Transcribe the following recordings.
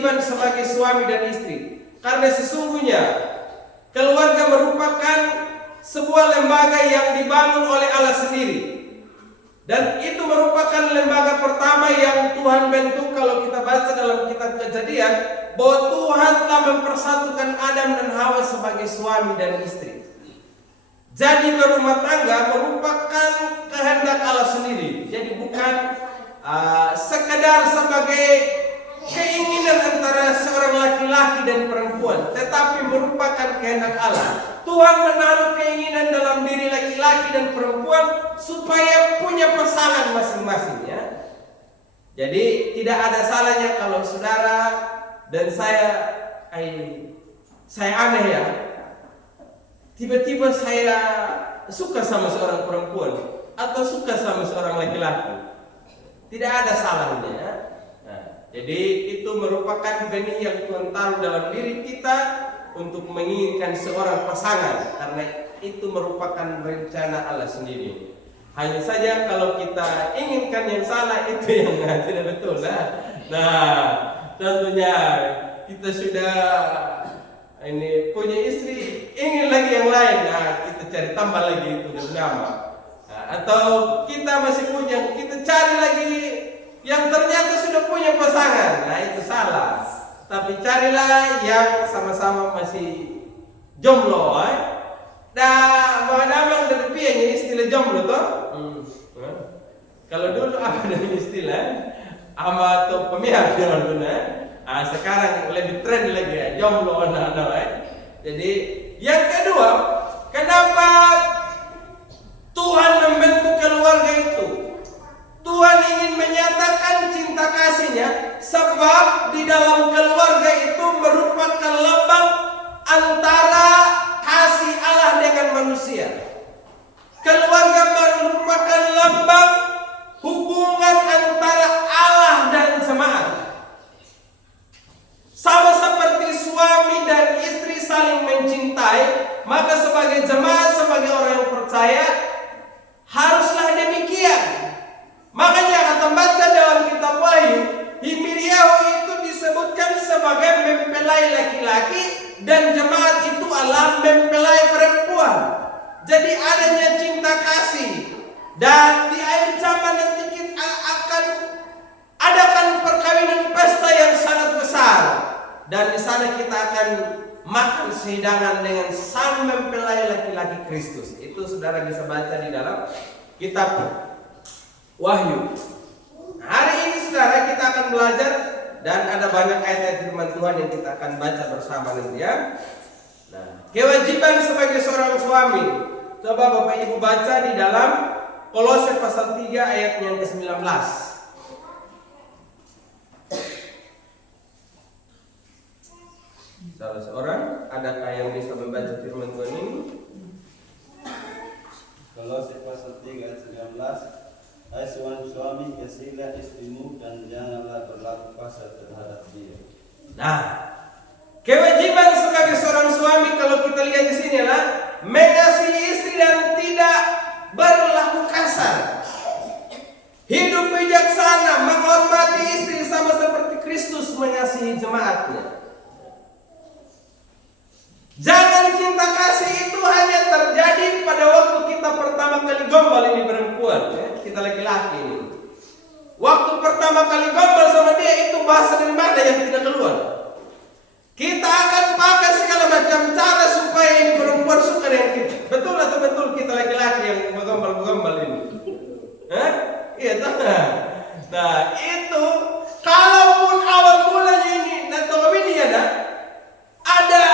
kewajiban sebagai suami dan istri. Karena sesungguhnya keluarga merupakan sebuah lembaga yang dibangun oleh Allah sendiri. Dan itu merupakan lembaga pertama yang Tuhan bentuk. Kalau kita baca dalam kitab Kejadian, bahwa Tuhan telah mempersatukan Adam dan Hawa sebagai suami dan istri. Jadi berumah tangga merupakan kehendak Allah sendiri. Jadi bukan sekedar sebagai keinginan antara seorang laki-laki dan perempuan, tetapi merupakan kehendak Allah. Tuhan menaruh keinginan dalam diri laki-laki dan perempuan supaya punya pasangan masing-masing, ya. Jadi tidak ada salahnya kalau saudara dan saya aneh, ya. Tiba-tiba saya suka sama seorang perempuan atau suka sama seorang laki-laki. Tidak ada salahnya, ya. Jadi itu merupakan benih yang Tuhan taruh dalam diri kita untuk menginginkan seorang pasangan, karena itu merupakan rencana Allah sendiri. Hanya saja kalau kita inginkan yang salah, itu yang tidak betul. Nah, tentunya kita sudah punya istri, ingin lagi yang lain, kita cari tambah lagi itu nama. Atau kita masih punya, kita cari lagi yang ternyata sudah punya pasangan, itu salah. Tapi carilah yang sama-sama masih jomblo, dah nama dari pianya istilah jomblo toh. Kalau dulu apa namanya istilah ama atau pemihak dulu, sekarang lebih tren lagi, ya, jomblo Jadi yang kedua, kenapa Tuhan membentuk keluarga itu? Tuhan ingin menyatakan cinta kasih-Nya, sebab di dalam keluarga itu merupakan lambang antara kasih Allah dengan manusia. Keluarga merupakan lambang hubungan antara Allah dan jemaat. Sama seperti suami dan istri saling mencintai, maka sebagai jemaat, sebagai orang yang percaya, haruslah demikian. Makanya kata baca dalam kitab Wahyu, Himiriahu itu disebutkan sebagai mempelai laki-laki dan jemaat itu adalah mempelai perempuan. Jadi adanya cinta kasih, dan di akhir zaman nanti kita akan adakan perkawinan pesta yang sangat besar, dan di sana kita akan makan sehidangan dengan sang mempelai laki-laki Kristus. Itu saudara bisa baca di dalam kitab Wahyu. Hari ini saudara kita akan belajar, dan ada banyak ayat-ayat firman Tuhan yang kita akan baca bersama nanti, ya. Nah, kewajiban sebagai seorang suami. Coba Bapak Ibu baca di dalam Kolose pasal 3 ayat yang ke-19. Salah seorang, adakah yang bisa membaca firman Tuhan ini? Kolose pasal 3 ayat 19. Hai suami, kasihilah istrimu dan janganlah berlaku kasar terhadap dia. Nah, kewajiban sebagai seorang suami kalau kita lihat di sini adalah mengasihi istri dan tidak berlaku kasar. Hidup bijaksana, menghormati istri sama seperti Kristus mengasihi jemaatnya. Jangan cinta kasih itu hanya terjadi pada waktu kita pertama kali gombal ini perempuan, ya, kita laki-laki ini. Waktu pertama kali gombal sama dia, itu bahasa dari mana yang tidak keluar. Kita akan pakai segala macam cara supaya ini perempuan suka dengan kita. Betul atau betul kita laki-laki yang bergombal-gombal ini? Iya toh. Nah itu, kalaupun awal mulanya ini, ada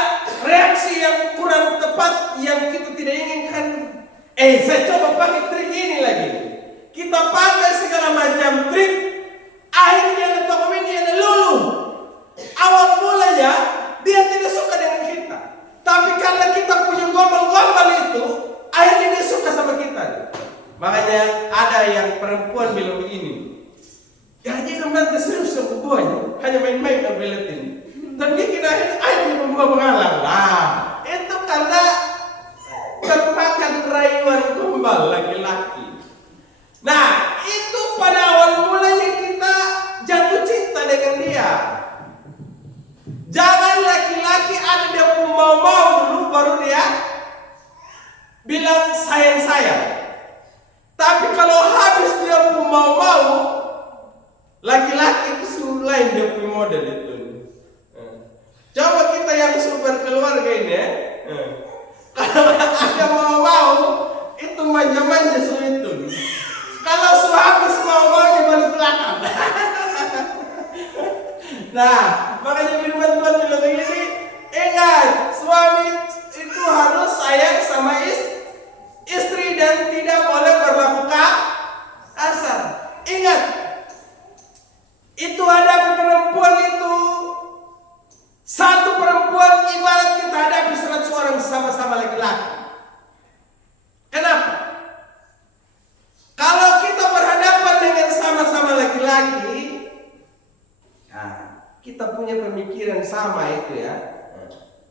reaksi yang kurang tepat yang kita tidak inginkan. Saya coba pakai trik ini lagi. Kita pakai segala macam trik, akhirnya ini ada luluh. Awal mulanya dia tidak suka dengan kita, tapi karena kita punya gombal-gombal itu, akhirnya dia suka sama kita. Makanya ada yang perempuan bilang begini, ya dia kembali serius sama buahnya, hanya main-main dan beletin. Dan dia kira akhirnya membuat pengalaman. Itu karena termakan rayuan gombal laki-laki. Nah, itu pada awal mulanya kita jatuh cinta dengan dia. mau-mau dulu baru dia bilang sayang-sayang. Tapi kalau habis dia pun mau-mau, laki-laki itu lain dia punya model itu. Coba kita yang super keluarga ini ya. Kalau ada mau-mau, itu manja-manja itu. Kalau habis mau-maunya balik belakang. Nah, makanya firman Tuhan bilang begini, ingat, suami itu harus sayang sama istri dan tidak boleh berlaku kasar. Ingat, itu hadapi perempuan itu, satu perempuan ibarat kita hadapi 100 orang sama-sama laki-laki. Kenapa? Kalau kita berhadapan dengan sama-sama laki-laki, kita punya pemikiran sama itu ya,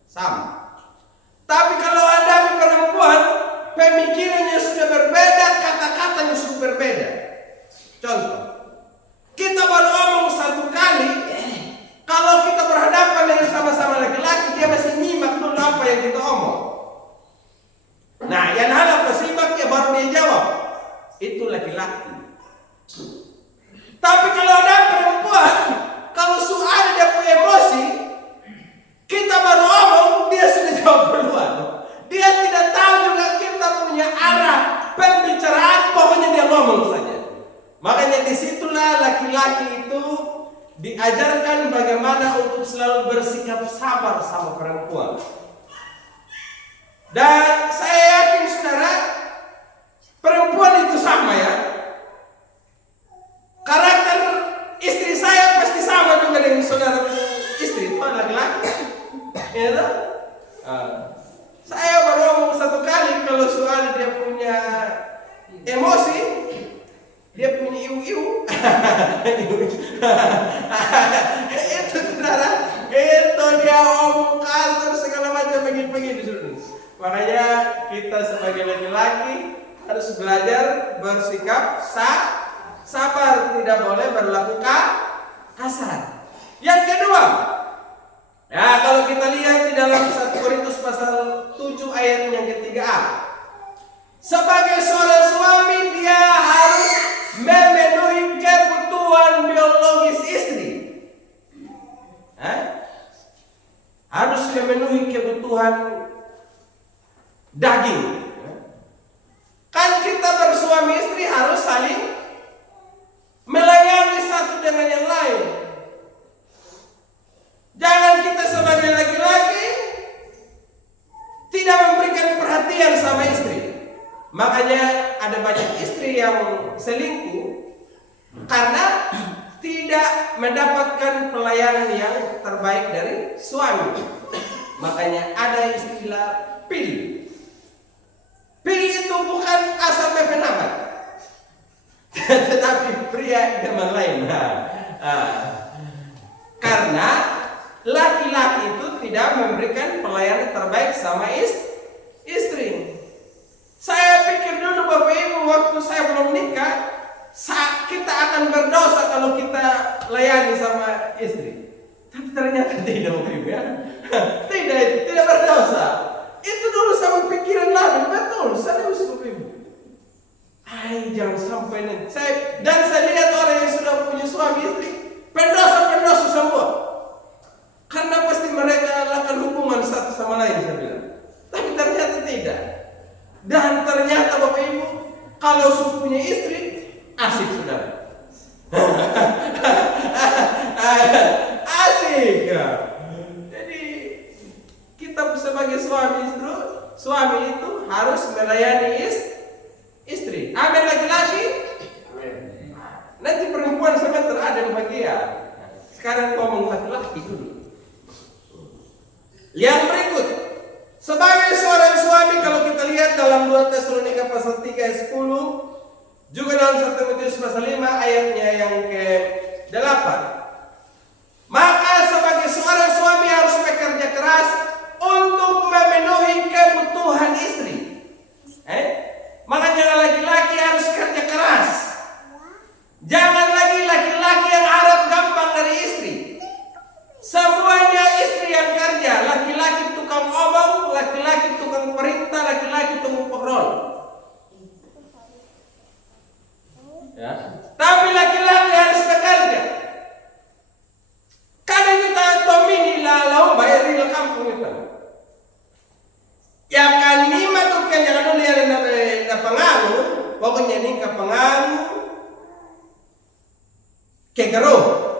sama. Tapi kalau hadapi perempuan, pemikirannya sudah berbeda, kata-katanya sudah berbeda. Contoh, kita baru ngomong satu kali, kalau kita berhadapan dengan sama-sama laki-laki, dia masih nyimak dulu apa yang kita omong. Nah, yang hal apa simak ya baru dia jawab. Itu laki-laki. Tapi kalau ada perempuan, kalau soal dia punya emosi, kita baru omong, dia sudah jawab duluan. Dia tidak tahu juga kita punya arah pembicaraan, pokoknya dia ngomong saja. Makanya disitulah laki-laki itu diajarkan bagaimana untuk selalu bersikap sabar sama perempuan. Dan saya yakin saudara, perempuan itu sama ya. Karakter istri saya pasti sama juga dengan saudara istri, itu laki-laki. Ya, saya baru ngomong satu kali, kalau soal dia punya emosi, dia punya iu-iu. Itu saudara, itu dia omong kasar segala macam begini-begini. Makanya kita sebagai laki-laki harus belajar bersikap sabar, tidak boleh berlaku kasar. Yang kedua, ya kalau kita lihat di dalam 1 Korintus pasal 7 ayat yang ketiga, sebagai seorang suami dia harus memenuhi kebutuhan biologis istri. Harus memenuhi kebutuhan daging. Kan kita bersuami istri harus saling melayani satu dengan yang lain. Jangan kita sebagai laki-laki tidak memberikan perhatian sama istri. Makanya ada banyak istri yang selingkuh karena tidak mendapatkan pelayanan yang terbaik dari suami. Makanya ada istilah pilih. Pilih itu bukan asal mepenamat, tetapi pria zaman lain. Karena laki-laki itu tidak memberikan pelayanan terbaik sama istri. Saya pikir dulu Bapak Ibu, waktu saya belum nikah, kita akan berdosa kalau kita layani sama istri. Tapi ternyata tidak Bapak Ibu ya. Tidak berdosa. Itu dulu sama pikiran lalu, betul, serius Bapak Ibu. Jangan sampai nanti. Saya lihat orang yang sudah punya suami istri, pendosa semua. Karena pasti mereka lakukan hubungan satu sama lain, saya bilang. Tapi ternyata tidak. Dan ternyata Bapak Ibu, kalau sudah punya istri, asik saudara. Asik ya. Jadi kita sebagai suami itu harus melayani istri. Amin laki-laki. Nanti perempuan sebentar ada yang bagian. Sekarang ngomong laki-laki dulu. Yang berikut, sebagai seorang suami, kalau kita lihat dalam 2 Tesalonika pasal 3 ayat 10, juga dalam 1 Timotius pasal 5 ayatnya yang ke-8. Maka sebagai seorang suami harus bekerja keras untuk memenuhi kebutuhan istri. Makanya laki-laki harus kerja keras. Jangan lagi laki-laki yang harap gampang dari istri. Semuanya istri yang kerja, laki-laki tukang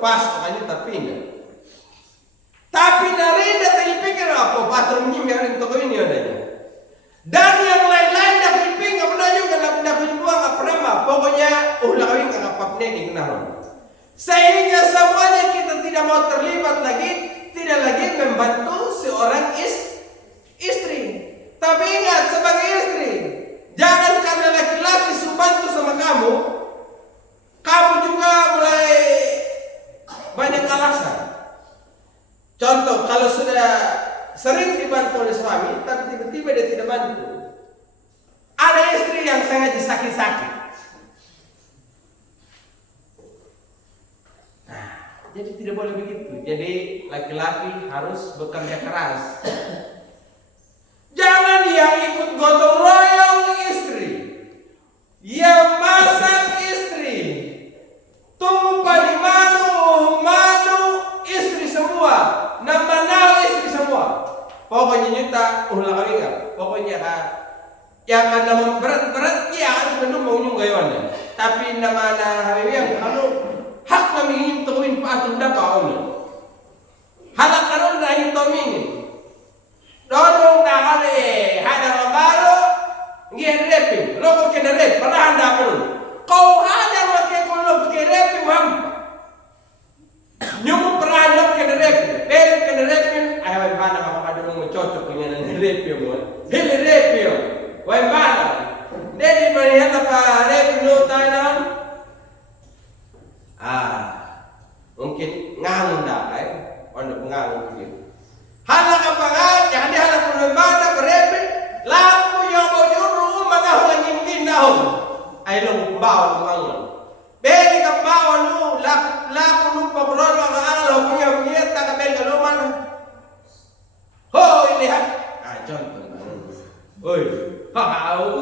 pas makanya tapi pindah. Tapi narinda terpikir apa patron nyimir untuk ini adanya. Dan yang lain-lain dah pilih nggak pernah juga nak buang nggak pernah. Pokoknya ulah kawin nggak apa-apa nih kenal. Sehingga semuanya kita tidak mau terlibat lagi, tidak lagi membantu seorang istri. Tapi ingat sebagai istri, jangan karena laki-laki membantu sama kamu juga mulai banyak alasan. Contoh, kalau sudah sering dibantu oleh suami, tapi tiba-tiba dia tidak bantu. Ada istri yang sengaja sakit-sakit. Nah, jadi tidak boleh begitu. Jadi laki-laki harus bekerja keras. Jangan yang ikut gotong royong istri, yang masak istri, tumpah di malu istri semua, nama istri semua. Pokoknya nyuta ulah kawin. Pokoknya ya karena berat ya harus menunggu nyunggai wanda. Tapi nama yang kalau hak kami ingin tuwin patun dapat ono. Halak karon na ingin tuwin. Dorong dah ada lambaro, ngihen reping, loko kena rep, pernah anda perlu. Kau ada makai kolok kena reping mam. Nyumu pernah lok kena reping, beli kena reping, ayam mana makam ada mau cocok dengan reping mo. Hili reping, ayam mana? Jadi melihat apa reping lo tahu? Mungkin ngangun dah, untuk ngangun gitu. Halak apa jangan di halak pembada berepin lampu yang mau juru mana lagi mungkin daun ayo lu bawa mangun beli ke bawah lu laku lupa berolong Allah punya tak kabel kalau mana hoi lihat contoh oi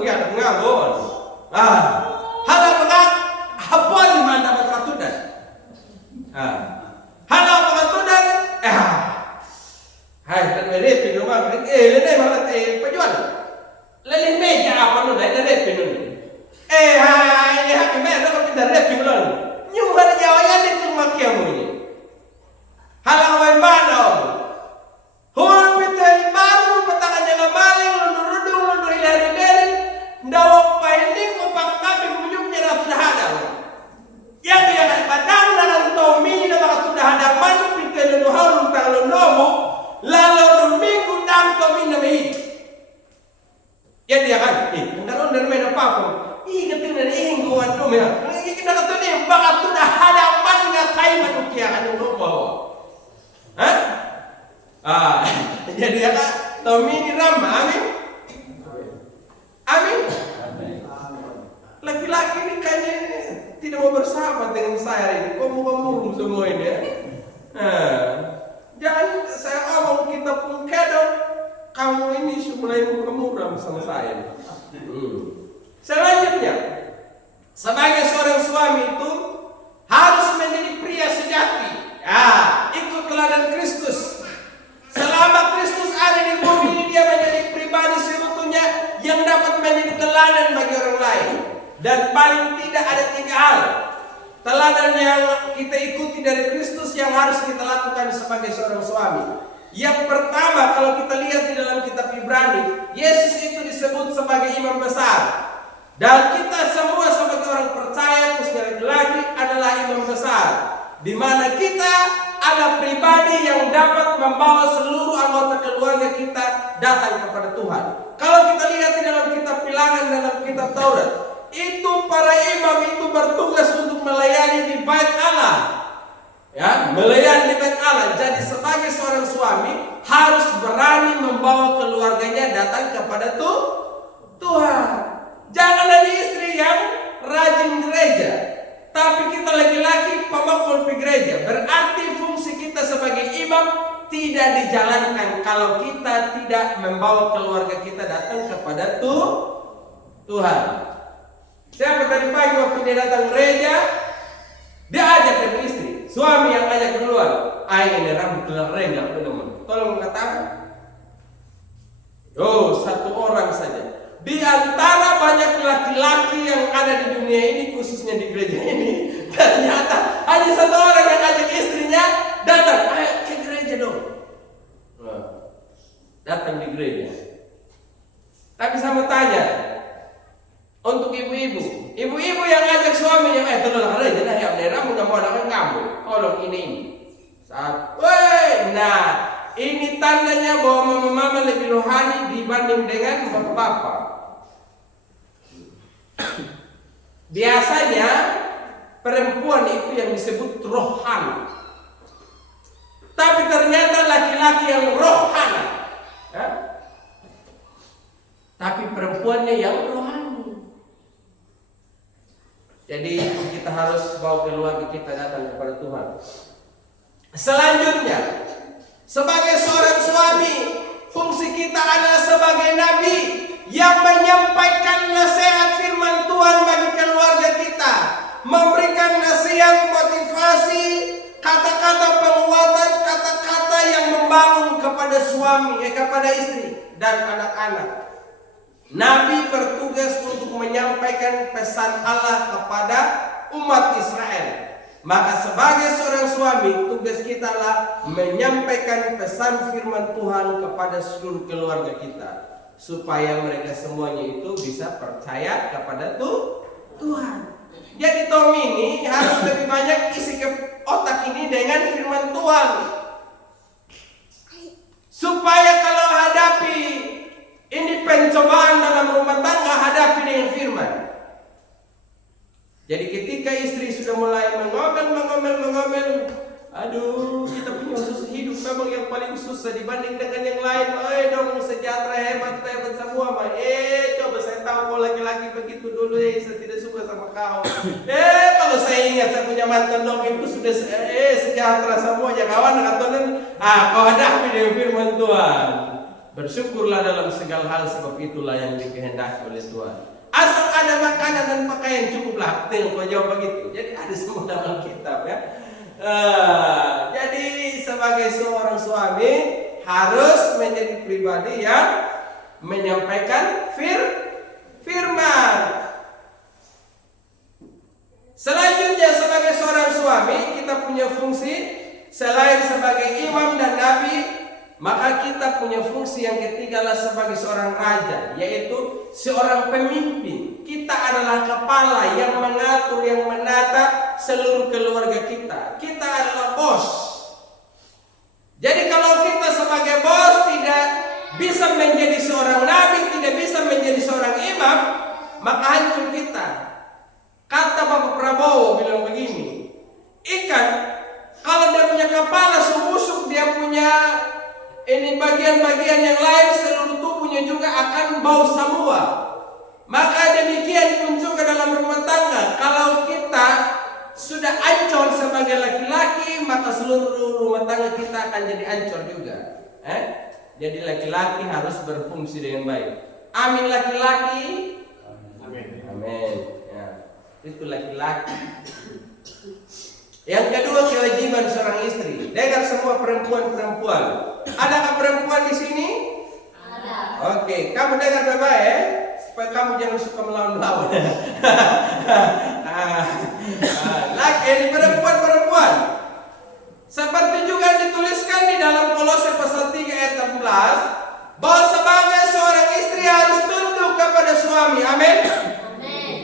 ya ngabon halak apa di mana berkatudan halak berkatudan hai dan merepin rumah lene malah penjual lele meja apa nu lele repin nu hai ini hak meja kalau tidak repin lu nyung hari jawayan itu makiamu ini halang wae mana hul pitani baru petangan jangan maling lu hilari ndawak painding upak kami menyuknya sudah ada yang dia padang dalam tomi na mga sudah ada manu pitani nu halu talo nomo lalu minggu dan kami nabi. Ya dia kan, kalau dari mana apa? Ketika dari ingguan tu ya. Kita kata ni bakat tu dah ada mana kai manusia kan untuk bawa. Jadi ada Tommy ni Ram, amin. Amin. Laki-laki ni kayaknya tidak mau bersahabat dengan saya ini. Kamu semua ini ya. Jangan saya omong kita pun kedok kamu ini mulai muram sama saya. Selanjutnya, sebagai seorang suami itu harus menjadi pria sejati. Ikut teladan Kristus. Selama Kristus ada di bumi ini, dia menjadi pribadi seutuhnya yang dapat menjadi teladan bagi orang lain. Dan paling tidak ada 3 hal teladan yang kita ikuti dari Kristus yang harus kita lakukan sebagai seorang suami. Yang pertama, kalau kita lihat di dalam kitab Ibrani, Yesus itu disebut sebagai imam besar. Dan kita semua sebagai orang percaya, khususnya laki-laki, adalah imam besar. Di mana kita ada pribadi yang dapat membawa seluruh anggota keluarga kita datang kepada Tuhan. Kalau kita lihat di dalam kitab Bilangan, dalam kitab Taurat, itu para imam itu bertugas untuk melayani di bait Allah. Ya, melayani di bait Allah. Jadi sebagai seorang suami harus berani membawa keluarganya datang kepada Tuhan. Jangan ada istri yang rajin gereja, tapi kita laki-laki pemakmur di gereja. Berarti fungsi kita sebagai imam tidak dijalankan kalau kita tidak membawa keluarga kita datang kepada Tuhan. Siapa tadi pagi waktu dia datang gereja, dia ajak dengan istri, suami yang ajak duluan. Ini rambut gelar teman-teman. Tolong katakan. Satu orang saja. Di antara banyak laki-laki yang ada di dunia ini, khususnya di gereja ini, Ternyata hanya satu orang yang ajak istrinya datang, ayo ke gereja dong. Datang di gereja. Tapi sama tanya, untuk ibu-ibu yang ajak suaminya, tolong gereja dah ya, kamu nggak mau anak kamu, tolong ini. Saat, nah ini tandanya bahwa mama lebih rohani dibanding dengan bapak-bapak. Biasanya perempuan itu yang disebut rohani, tapi ternyata laki-laki yang rohani, tapi perempuannya yang rohani. Jadi kita harus bawa keluarga kita datang kepada Tuhan. Selanjutnya, sebagai seorang suami, fungsi kita adalah sebagai nabi yang menyampaikan nasihat firman Tuhan bagi keluarga kita, memberikan nasihat, motivasi, kata-kata penguatan, kata-kata yang membangun kepada suami, kepada istri dan anak-anak. Nabi bertugas untuk menyampaikan pesan Allah kepada umat Israel. Maka sebagai seorang suami, tugas kita adalah menyampaikan pesan firman Tuhan kepada seluruh keluarga kita, supaya mereka semuanya itu bisa percaya kepada Tuhan. Jadi Tom ini harus lebih banyak isi ke otak ini dengan firman Tuhan, supaya kalau hadapi ini pencobaan dalam rumah tangga, hadapi dengan firman. Jadi ketika istri sudah mulai mengomel, aduh, kita punya susah hidup memang yang paling susah dibanding dengan yang lain. Dong sejahtera hebat semua, mah. Coba saya tahu kalau laki-laki begitu dulu, saya tidak suka sama kau. Kalau saya ingat saya punya mantan dong itu sudah sejahtera semuanya kawan katakan. Kau hadapi dengan firman Tuhan. Bersyukurlah dalam segala hal, sebab itulah yang dikehendaki oleh Tuhan. Asal ada makanan dan pakaian cukuplah. Tengok kau jawab begitu. Jadi ada semua dalam kitab ya. Jadi sebagai seorang suami harus menjadi pribadi yang menyampaikan firman. Selanjutnya sebagai seorang suami kita punya fungsi selain sebagai imam dan nabi, maka kita punya fungsi yang ketiga adalah sebagai seorang raja, yaitu seorang pemimpin. Kita adalah kepala yang mengatur, yang menata seluruh keluarga kita. Kita adalah bos. Jadi kalau kita sebagai bos tidak bisa menjadi seorang nabi, tidak bisa menjadi seorang imam, maka hancur kita. Kata Bapak Prabowo bilang begini, ikan kalau dia punya kepala sebusuk, dia punya ini bagian-bagian yang lain, seluruh tubuhnya juga akan bau semua. Maka demikian pun juga dalam rumah tangga. Kalau kita sudah ancur sebagai laki-laki, maka seluruh rumah tangga kita akan jadi ancur juga. Jadi laki-laki harus berfungsi dengan baik. Amin laki-laki. Amin. Ya, itu laki-laki. Yang kedua, kewajiban seorang istri. Dengar semua perempuan-perempuan. Adakah perempuan di sini? Ada. Oke, kamu dengar baik-baik ya, supaya kamu jangan suka melawan-lawan. Laki ini perempuan-perempuan. Seperti juga dituliskan di dalam Kolose pasal 3 ayat 16, bahwa sebagai seorang istri harus tunduk kepada suami. Amin. Amin.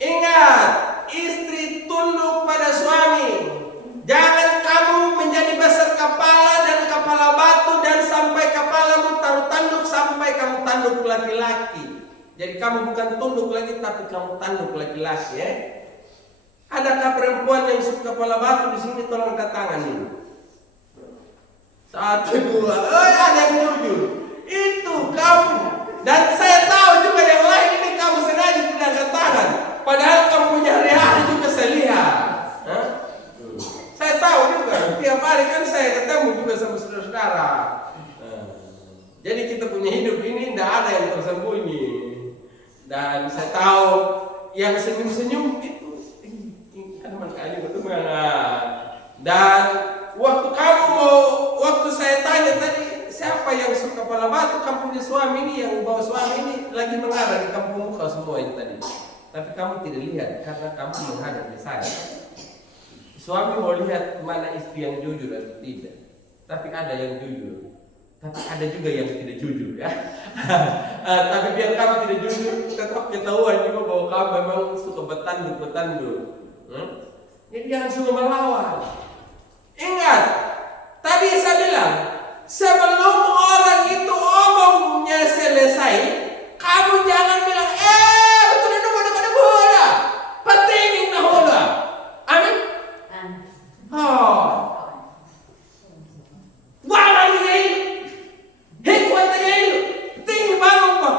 Ingat, istri tunduk pada suami. Jangan kamu menjadi besar kepala dan kepala batu dan sampai kepalamu taruh tanduk sampai kamu tanduk laki-laki. Jadi kamu bukan tunduk lagi, tapi kamu tanduk laki-laki ya. Adakah perempuan yang suka kepala batu di sini? Tolong angkat tangan ini. 1, 2. Ada yang jujur. Itu kamu. Dan saya tahu juga yang lain ini kamu sengaja tidak angkat tangan. Padahal kamu punya hari-hari juga saya lihat. Saya tahu juga. Tiap hari kan saya ketemu juga sama saudara-saudara. Jadi kita punya hidup ini tidak ada yang tersembunyi. Dan saya tahu yang senyum-senyum itu teman kali betul dan waktu saya tanya tadi siapa yang suka kepala batu, kamu punya suami ini yang bawa suami ini lagi mengarah di kampung muka semua itu tadi. Tapi kamu tidak lihat karena kamu menghadap di saya. Suami mau lihat mana istri yang jujur atau tidak. Tapi ada yang jujur, tapi ada juga yang tidak jujur ya. Tapi biar kamu tidak jujur, tetap ketahuan juga bahwa kamu memang suka bertanduk. Jadi jangan suka melawan. Ingat, tadi saya bilang, sebelum orang itu omongnya selesai, kamu jangan bilang, betul itu pada bola. Penting dahulu. Amin. Walang ngayon. Hikmat ngayon. Tingin bangun pa.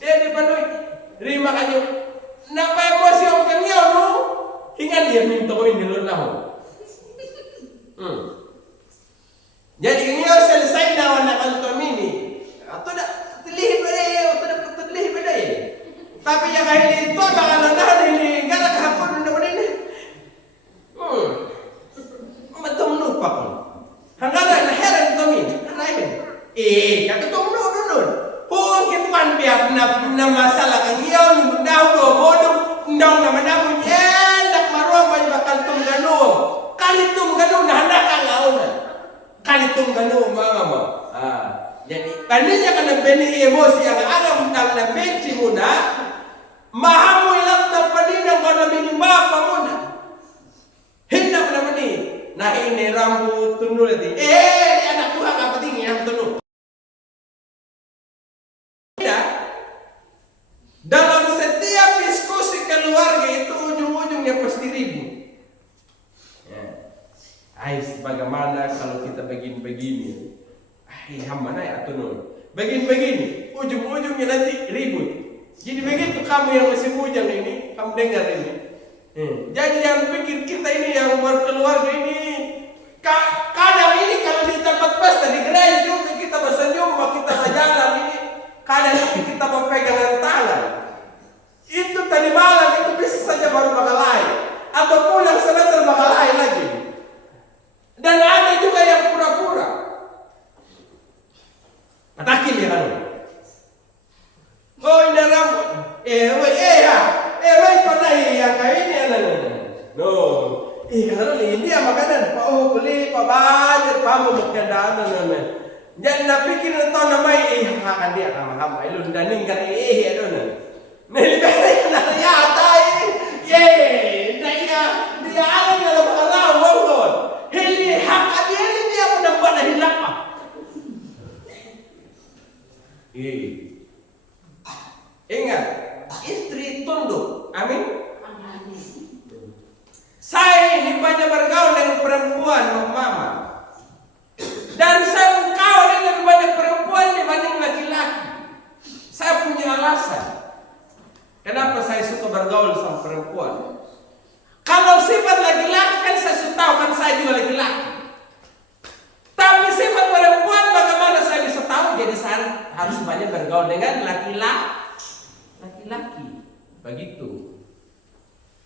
Di panoy. Rima kanyo. Napa-emosi ang kanyo, no? Hingan dia minta ko hindi lulaho. Jadi kanyo selesai na wana kanto mini. Ato na tilihi ba dahil? Tapi yang kahit ito, baka nanahan ini, gara kahapon na naman ini. Matumno pa ko. Hanggang na heran tomin, narayan. Katutumno nun. Kung kitman biyak na masalah kang iyaw, nagdaw ko, modong, ndaw naman ako, nakmaruang ba yung bakal ganun. Kalitung ganun, nahanakang auna. Kalitung ganun, mga mo. Jadi, kanina ka nagbeni emosi, ang alam ng nabensi mo na, mahamoy lang na paninang ka na minimapa mo na. Hindi mo naman nahin rambu tunul natin. Anak Tuhan apa tinggi yang tunul. Dalam setiap diskusi keluarga itu ujung-ujungnya pasti ribut. Bagaimana kalau kita begini-begini? Mana ya tunul? Begini-begini, ujung-ujungnya nanti ribut. Jadi begitu kamu yang masih bujang ini, kamu dengar ini. Jadi yang pikir kita ini yang berkeluarga ini, kadang ini kalau di tempat pesta di gereja juga kita bersenyum, kita berjalan ini, kadang kita berpegangan tangan. Itu tadi malam itu bisa saja baru bakal atau pulang sebentar bakal lagi. Dan ada juga yang pura-pura. Atakin ya kan? Oh ini rambut, yang kayak ini no. Kalau ini makanan, beli, banyak, makanan. Jangan napikir itu namanya akan dia hamba lu dan ningkar itu nilai nyata dia alam dalam Allah wong hili hak dia ini dia menambah hilap ingat istri tunduk amin. Saya ini banyak bergaul dengan perempuan, mama. Dan saya bergaul dengan banyak perempuan dibanding laki-laki. Saya punya alasan. Kenapa saya suka bergaul sama perempuan? Kalau sifat laki-laki kan saya sudah tahu kan saya juga laki-laki. Tapi sifat perempuan bagaimana saya bisa tahu? Jadi saya harus banyak bergaul dengan laki-laki. Begitu.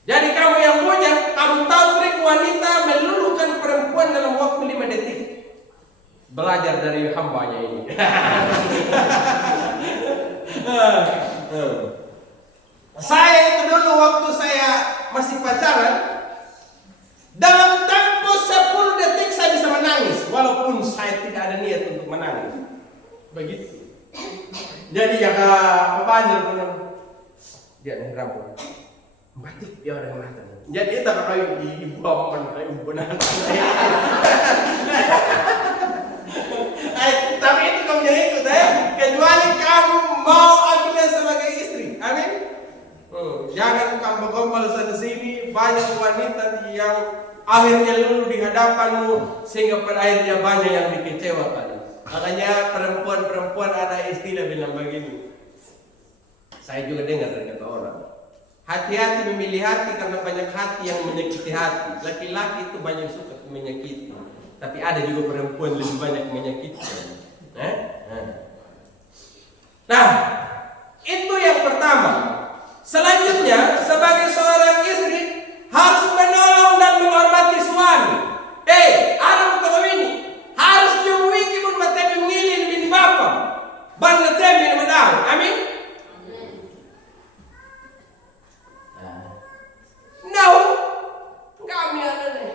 Jadi kamu yang bujang, kamu tahu trik wanita meluluhkan perempuan dalam waktu 5 detik. Belajar dari hambanya ini. Saya itu dulu waktu saya masih pacaran, dalam tempo 10 detik saya bisa menangis, walaupun saya tidak ada niat untuk menangis. Begitu. Jadi ya banyak dia rambut. Batik dia orang mata. Jadi itu kayak ibu aman kayak benar. Tapi itu kamu yang ikut kecuali kamu mau ambil sebagai istri. Amin. Jangan kamu gombal sana sini. Banyak wanita yang akhirnya lulu di hadapanmu sehingga pada akhirnya banyak yang dikecewakan. Makanya perempuan ada istilah bilang begini. Saya juga dengar dari kata orang. Hati-hati memilih hati karena banyak hati yang menyakiti hati. Laki-laki itu banyak suka menyakiti. Tapi ada juga perempuan lebih banyak menyakiti. Nah, itu yang pertama. Selanjutnya, sebagai seorang istri harus menolong dan menghormati suami. Anak tahu ini harus jumwiki pun matemi mengilin bin bapa. Bang temi madang. Amin. No, kami ada nih.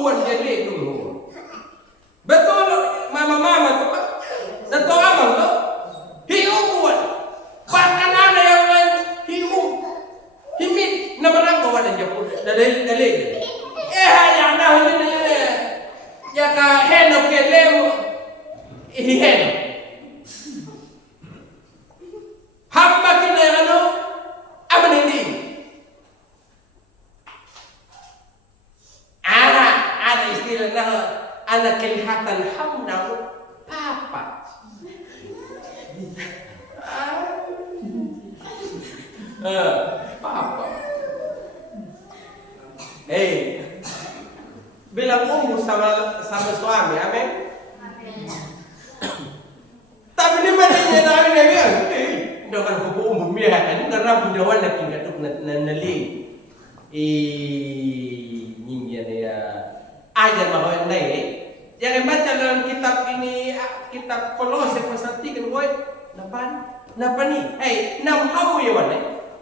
buan jadi dulu. Betul mama tuh Pak. Dan to amang lo. Hiu buan. Bahkan ada yang lain hiu. Himit na marang ko wala niya po. Dali. Hayang na hindi na ya ka heno kelemo. Ihiheno. Hamba kina ano? Aman hindi. Ada istilah na anak kelihatan hamna ko papa. Papa. Bilang umur sama suami, amin. Tapi ni mana dia dah ni dia? Dah kan buku umur dia kan, karena budawan nak ingat nali. Nyinggian ya. Ajar bahawa yang jangan baca dalam kitab ini, kitab Kolose pasal 3 kan, boy. Napa ni? Nam hamu ya wana.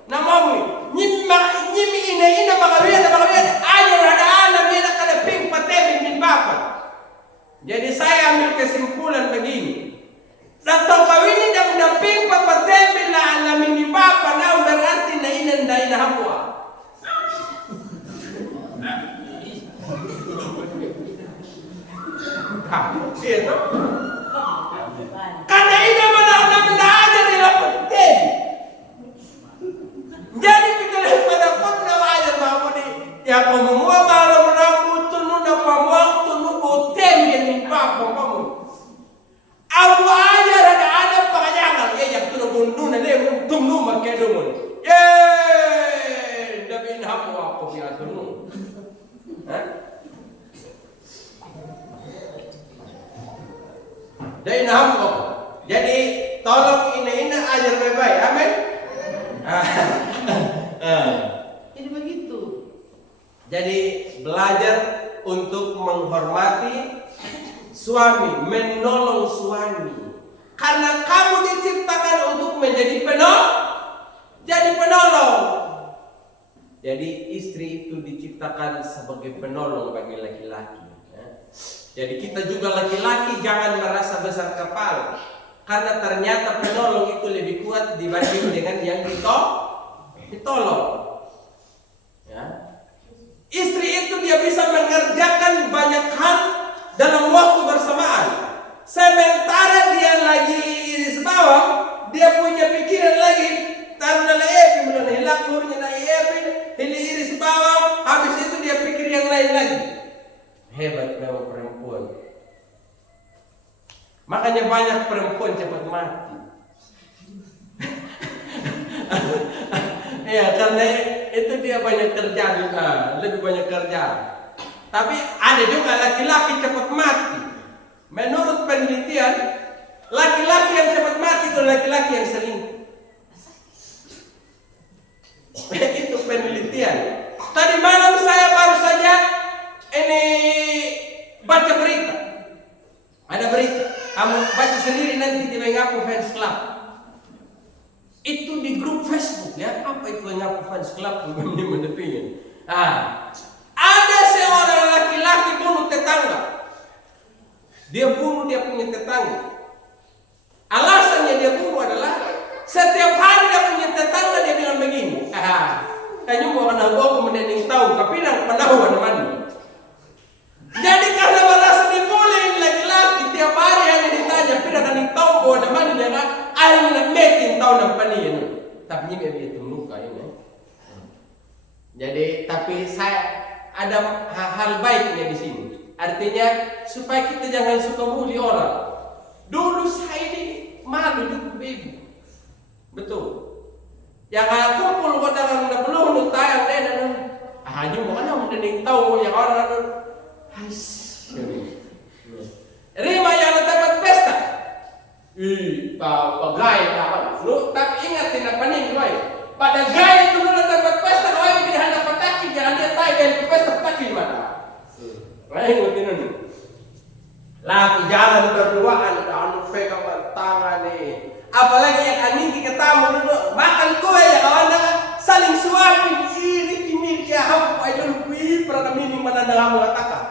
Nam hamu. Nyimi ina magawian ajar ada alam dia kada ping patebin min bapa. Jadi saya ambil kesimpulan begini. Datang kawin dan mendaping papatebin la alamin di bapa na berarti na ina hamwa. Itu karena ini mana aja di lapotin. Jadi kita lihat pada pun nama aja mau di ya pemua malam rambut tunu na pamuang tunu botem yang nimpa kamu. Abu aja ada anak panjangan yang tunu bundu na dia tunu makedumun. Dapat hapo apa dia tunu. Dari naham. Jadi tolong ina ajar baik-baik, amin. Ini begitu. Jadi belajar untuk menghormati suami, menolong suami. Karena kamu diciptakan untuk menjadi penolong. Jadi istri itu diciptakan sebagai penolong bagi laki-laki. Jadi kita juga laki-laki jangan merasa besar kepala, karena ternyata penolong itu lebih kuat dibanding dengan yang ditolong. Ya. Istri itu dia bisa mengerjakan banyak hal dalam waktu bersamaan. Sementara dia lagi iris bawang, dia punya pikiran lagi taruh dalam epi, belum hilang nurnya naik epi, iris bawang, habis itu dia pikir yang lain lagi. Hebat memang perempuan. Makanya banyak perempuan cepat mati. Ya karena itu dia banyak kerjaan, lebih banyak kerjaan. Tapi ada juga laki-laki cepat mati. Menurut penelitian, laki-laki yang cepat mati itu laki-laki yang selingkuh. Itu penelitian. Tadi malam saya baru saja ini baca berita. Ada berita. Kamu baca sendiri nanti di Mengaku Fans Club. Itu di grup Facebook ya. Apa itu Mengaku Fans Club? Ini mendepinya. Ada seorang laki-laki bunuh tetangga. Dia bunuh dia punya tetangga. Alasannya dia bunuh adalah setiap hari dia punya tetangga dia bilang begini. Kayaknya mau kena gua kemudian tahu, tapi nak penahuan mana. Jadi karena merasa dibolehin laki-laki tiap hari hanya ditanya, pira kan tahu bahwa namanya dia kan akhirnya meeting tahu namanya ini. Tapi ini dia tunggu ini. Jadi tapi saya ada hal baiknya di sini. Artinya supaya kita jangan suka bully orang. Dulu saya ini malu juga baby. Betul. Yang aku kumpul kadang belum tayang deh dan hanya mau kan mending tahu yang orang Rima yang tempat pesta. Bagai apa? Lu tapi ingat tidak panik boy. Pada gaya itu lu tempat pesta kau yang tidak ada petaki jangan dia tay dari pesta petaki mana. Lain betul ni. Laki jalan berduaan dan pegang tangan ni. Apalagi yang anjing ketemu dulu makan kue ya kawan saling suapin iri kimi ya hampu ayo kui pernah kami mana dalam katakan.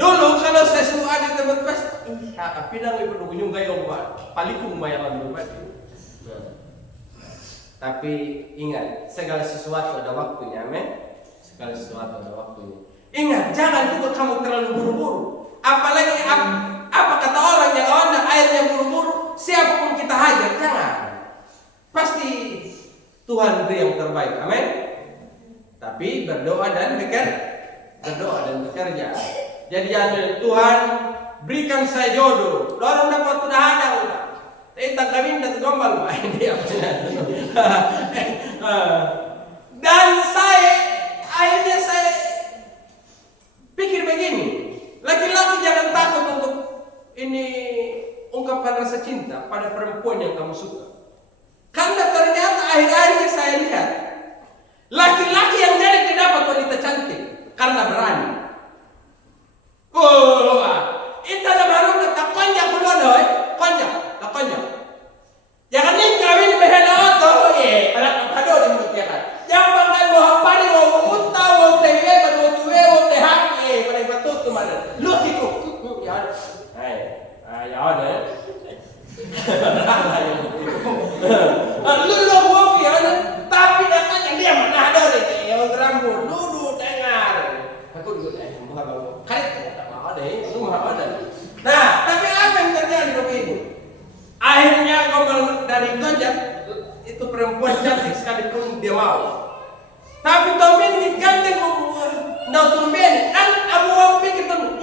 Dulu kalau saya suruh ada tempat pesta, pinang ibu nyung gayong palikung mayalan berbagi. Tapi ingat, segala sesuatu ada waktunya, amin. Segala sesuatu ada waktunya. Ingat, jangan juga kamu terlalu buru-buru. Apalagi apa kata orang yang awalnya airnya buru-buru, siapapun kita hajar, jangan. Pasti Tuhan beri yang terbaik, amin. Tapi berdoa dan bekerja. Jadi jangan Tuhan berikan saya jodoh. Dorong dapat sudah ada udah. Tak kawin dan gombal dia. Dan akhirnya saya pikir begini, laki-laki jangan takut untuk ini ungkapkan rasa cinta pada perempuan yang kamu suka. Karena ternyata akhir-akhirnya saya lihat laki-laki yang jadi dapat wanita cantik karena berani. Itu ada baru tak konjak kulo konjak. Jangan nih kawin behena oto pada di mulut ya kan. Jangan pakai bawa pari mau utang mau tewe pada tuwe mau tehaki pada patut tu mana. Lu kiku. Ya. Ya ada. Lu gua ya tapi datanya dia mana ada deh yang rambut. Lu dengar. Aku juga bukan bawa. Karet ada, lu mau ada. Nah, tapi apa yang terjadi Bapak Ibu? Akhirnya gombal dari konjak itu perempuan cantik sekalipun dia mau. Tapi Tommy ini ganteng nggak tumbene. Kan abu pikir tuh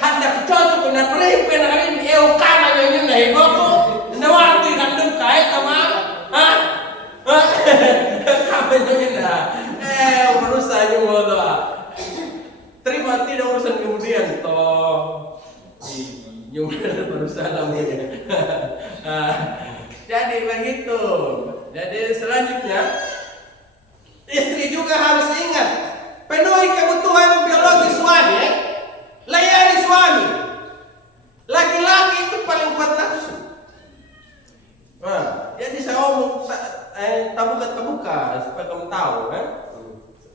hendak cocok dengan perempuan ini. Kana yang ini goko. Nggak waktu kandung kait sama. Kamu ini berusaha nyuruh. Terima tidak urusan kemudian toh. Nyuruh berusaha namanya. Jadi begitu. Jadi selanjutnya istri juga harus ingat penuhi kebutuhan biologis suami, layani suami. Laki-laki itu paling kuat nafsu. Jadi saya omong terbuka supaya kamu tahu kan.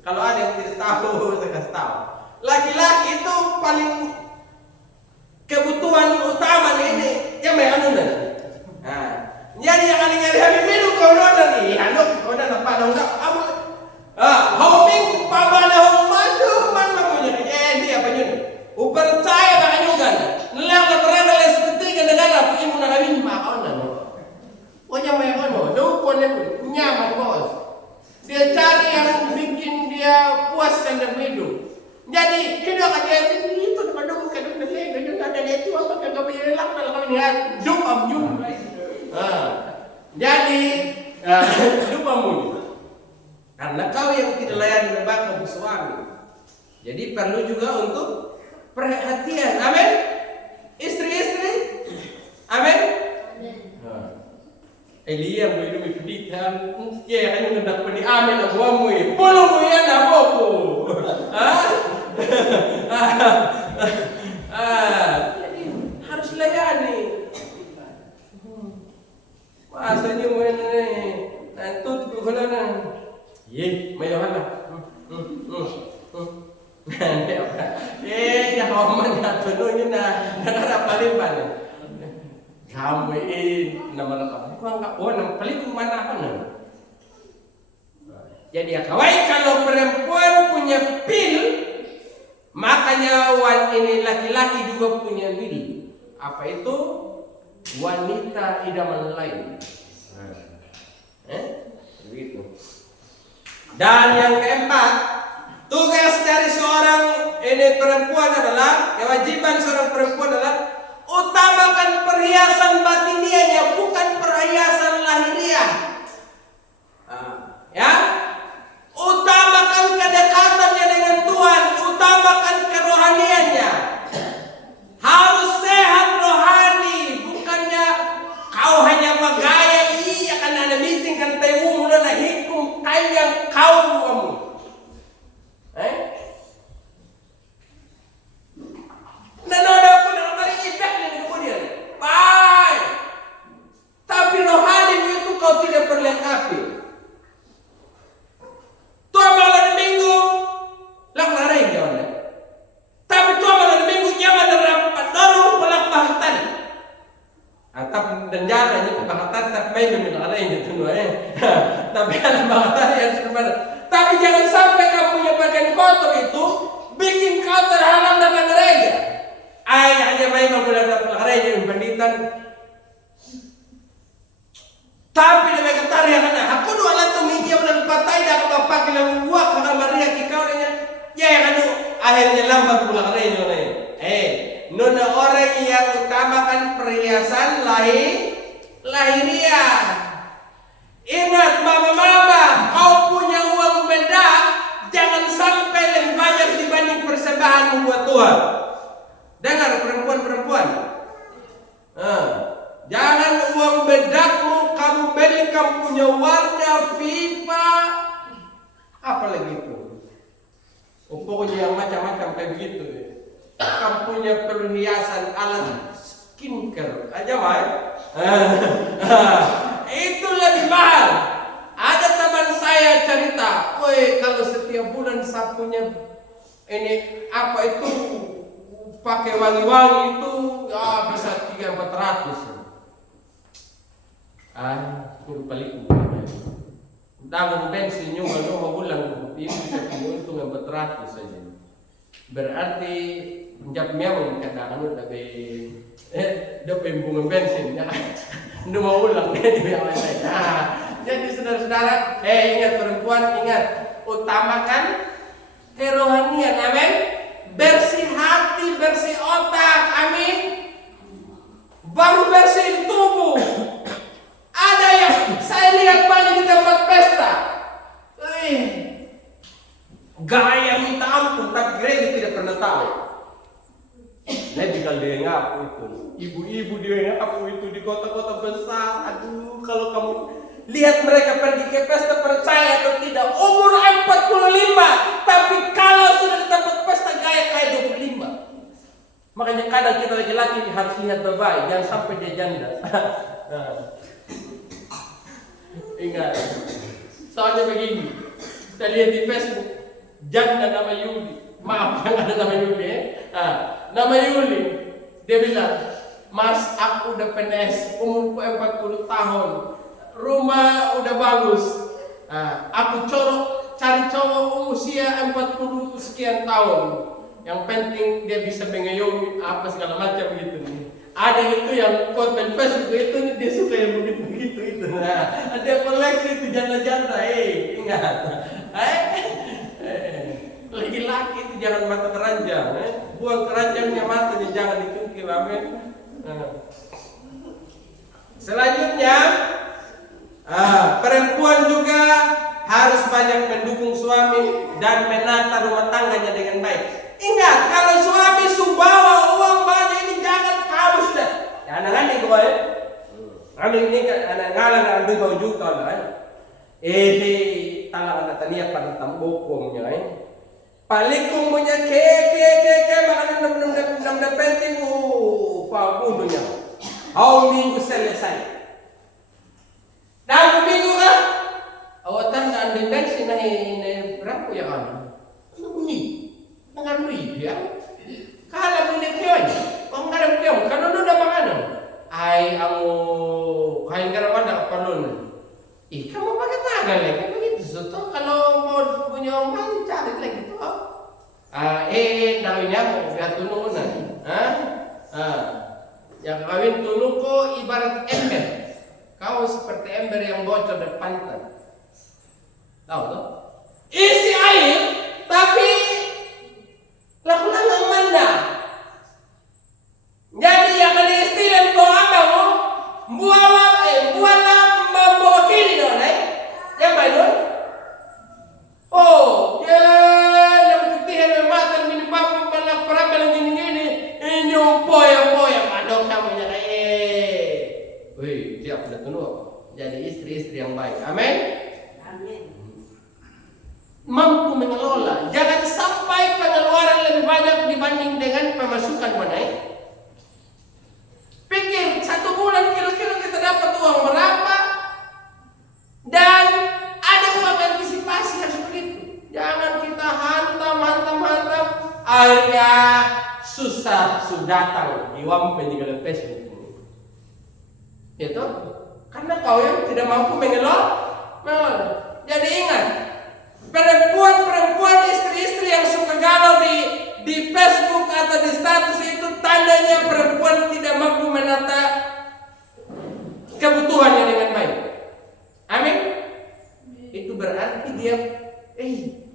Kalau ada yang tidak tahu saya kasih tahu. Laki-laki itu paling kebutuhan utama ini yang menganunan. Jadi yang hari minum kau nona ni, kau dah nampak dah enggak? Hau minggu pabana hau maju mana punya? Dia apa ni? Percaya bahkan juga. Nelang la berada le seperti ke negara punya muna kawin makau nana. Punya makau, do punya nyaman bos. Dia cari yang bikin dia puaskan dan hidup. Jadi hidup aja itu depan kadang ada itu apa kagak bilang kalau lihat dup nyum. Jadi dupamu karena kau yang tidak layak berbakti suami. Jadi perlu juga untuk perhatian. Amin. Istri-istri. Amin. Elia mo itu pendidikan. Ya kan hendak pedi amin abuamu. Polo mo yan aboku. Jadi harus layani. Masanya mana tut kalau na. Ye, mayo hala. Ya homan na tuloy na nakarapalim ba ni. Kamu nama kamu enggak nama paling mana apa nih? Jadi ya kawan kalau perempuan punya pil, makanya ini laki-laki juga punya pil. Apa itu? Wanita idaman lain. Begitu. Dan yang keempat, tugas dari seorang ini perempuan adalah, kewajiban seorang perempuan adalah utamakan perhiasan batiniahnya, bukan perhiasan lahiriah. Ya, utamakan kedekatannya dengan Tuhan, utamakan kerohaniannya. Harus sehat rohani, bukannya kau hanya bergaya iya kan ada meeting kan temu dan hikum kayak kau kamu. Dan ada pun dari ibak ini kemudian. Baik. Tapi rohani itu kau tidak perlengkapi. Tuh malam minggu, lah Tapi jangan sampai kamu punya pakaian kotor itu bikin kau terhalang dengan gereja. Hanya main menggunakan gereja pendidikan. Tapi lebih ketar ya karena aku dua lantung hijau dan patai dah aku pakai dalam buah karena Maria kikau dengan ya kan akhirnya lambat pulang gereja nih. Nona orang yang utamakan perhiasan lahiriah. Ingat mama-mama, kau punya uang beda, jangan sampai lebih banyak dibanding persembahanmu buat Tuhan. Dengar perempuan-perempuan. Jangan uang bedakmu kamu beli, kamu punya warna FIFA, apa lagi itu? Pokoknya yang macam-macam kayak begitu. Kamu punya perhiasan alat skincare aja Mai. Itu lebih mahal. Ada teman saya cerita, woi kalau setiap bulan saya punya ini apa itu pakai wangi-wangi itu ya bisa 300-400. Itu paling dangun bensin nyoba bulan itu bisa punya untung 400 saja. Berarti menjawab memang kadang-kadang lebih dapat bunga bensin ya. Ndu mau ulang dia di yang lain. Jadi saudara-saudara, ingat perempuan, ingat utamakan kerohanian, amin. Bersih hati, bersih otak, amin. Baru bersih tubuh. Ada yang saya lihat banyak di tempat pesta. Gaya minta ampun, tapi gereja tidak pernah tahu. Tinggal dia ngaku itu, ibu-ibu dia ngaku itu di kota-kota besar. Aduh, kalau kamu lihat mereka pergi ke pesta, percaya atau tidak, umur 45, tapi kalau sudah di tempat pesta gaya kayak 25. Makanya kadang kita laki-laki harus lihat baik-baik, jangan sampai dia janda. Ingat, soalnya begini, kita lihat di Facebook, janda nama Yuli. Maaf, yang ada nama Yuli nama Yuli. Dia bilang, Mas, aku udah PNS, umurku 40 tahun, rumah udah bagus. Aku cari cowok usia 40 sekian tahun. Yang penting dia bisa mengayomi apa segala macam gitu nih. Ada itu yang konten Facebook itu dia suka yang begitu itu. Ada koleksi itu janda-janda, ingat. Laki-laki itu jangan mata keranjang, buang keranjangnya matanya jangan dicungkil, amin. Selanjutnya, perempuan juga harus banyak mendukung suami dan menata rumah tangganya dengan baik. Ingat, kalau suami subawa uang banyak ini jangan kamu sudah. Ya anak-anak gue, anak ini anak ngalang ada 2 juta lah. Talang anak tania pada tambokomnya. Paling punya ke makanan enam penting pabununya. Minggu selesai. Dan minggu kan? Awatan na andin bensin na berapa ya kan? Bunyi. Dengan dia. Kala bunyi kion. Kung ngaram kion, kanon na makanan. Ay ang kain karawan na kapalon. Kamu pakai tangan lagi begitu. So kalau mau punya orang cari lagi tuh. Nawinnya mau lihat tununan. Yang kawin tunu kok ibarat ember. Kau seperti ember yang bocor dan pantai. Tahu tuh? Isi air, tapi lakukan mana? Jadi yang ada istilah kau abang, buatlah membawa kiri dong, yang baik. Yang ketihan mata minum bapa balak perabel gini poya madok kamu nya siap udah tunu jadi istri-istri yang baik, amin. Mampu mengelola, jangan sampai pengeluaran lebih banyak dibanding dengan pemasukan mana. Pikir 1 bulan kira-kira kita dapat uang berapa dan ada uang antisipasi harus begitu. Jangan kita hantam, akhirnya susah datang iwam penjaga Facebook. Itu karena kau yang tidak mampu mengelola. Jadi ingat,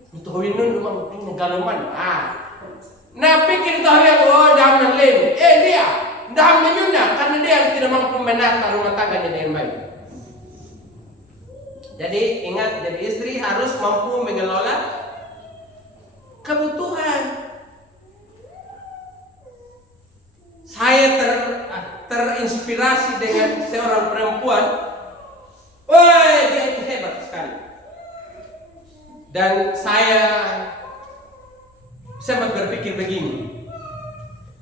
Itu hawinun memang tinggal galuman. Nah pikir itu hari aku daham yang lain. Dia daham menyunda karena dia yang tidak mampu menata rumah tangganya dengan baik. Jadi ingat, jadi istri harus mampu mengelola kebutuhan. Saya terinspirasi dengan seorang perempuan. Wah, dia itu hebat sekali. Dan saya sempat berpikir begini.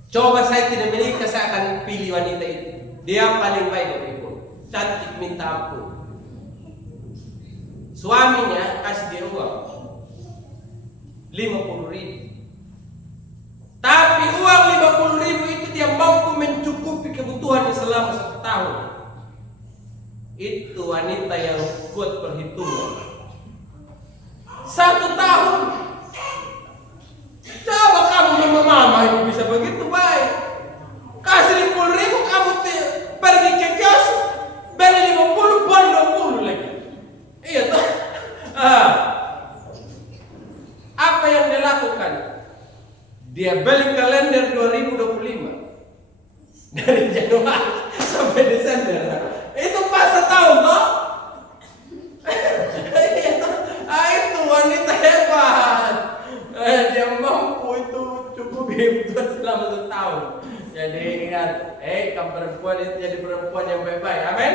Coba saya tidak menikah, saya akan pilih wanita itu. Dia paling baik bagiku, cantik minta ampun. Suaminya kasih dia uang 50.000. Tapi uang 50.000 itu dia mampu mencukupi kebutuhannya selama 1 tahun. Itu wanita yang kuat perhitungan. 1 tahun. Coba kamu mama ini bisa begitu baik. Kasih 50.000 kamu pergi ke kios beli 50 pon 20 lagi. Iya toh. Apa yang dia lakukan? Dia beli kalender 2025 dari Januari sampai Desember. Itu pas setahun toh. Itu wanita hebat. Dia mampu itu cukup hidup selama 1 tahun. Jadi ingat, kamu perempuan itu jadi perempuan yang baik-baik. Amin.